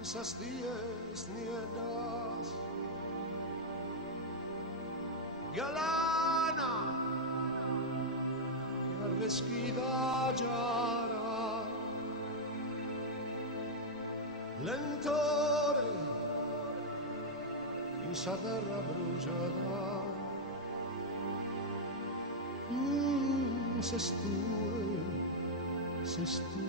esas dies niegas. Galana, che arreschida giara, lentore, in sa terra bruciata. Ses tu, ses tu.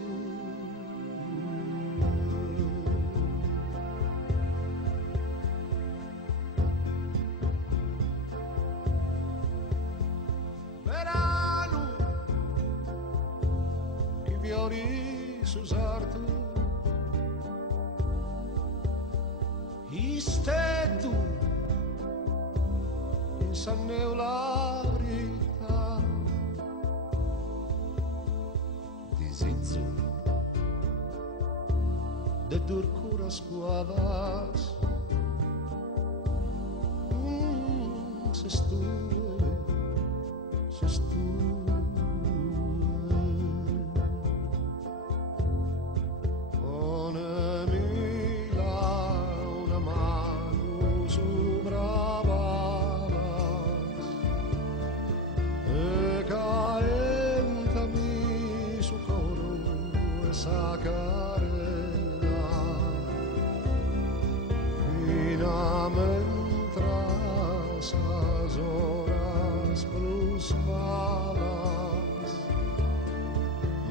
Susartu istetu insanneu la verità disizu de durcura squadas ses tu, ses tu. Esa carena fina mentras as horas plusvalas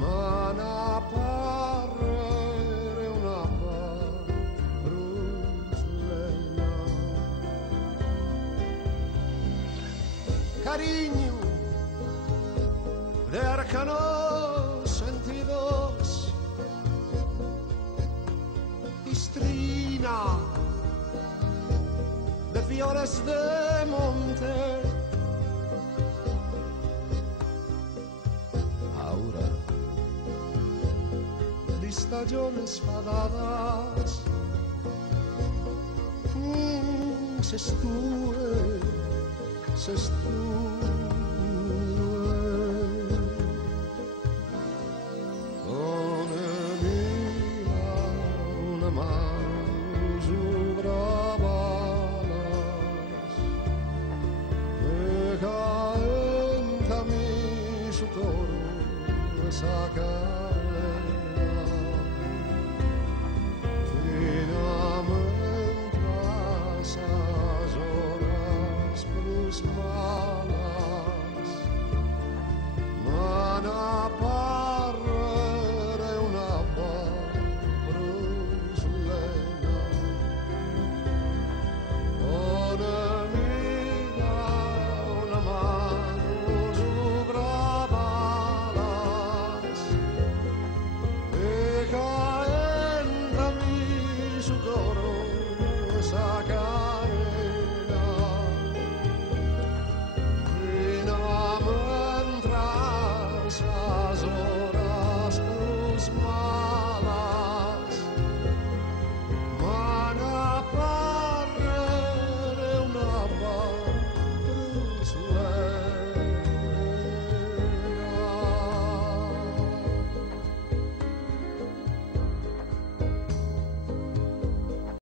mana parrere una bruslena cariño de arcanos sentidos Istrina de fiores de monte aura di stagiones fadadas ses tu, ses tu.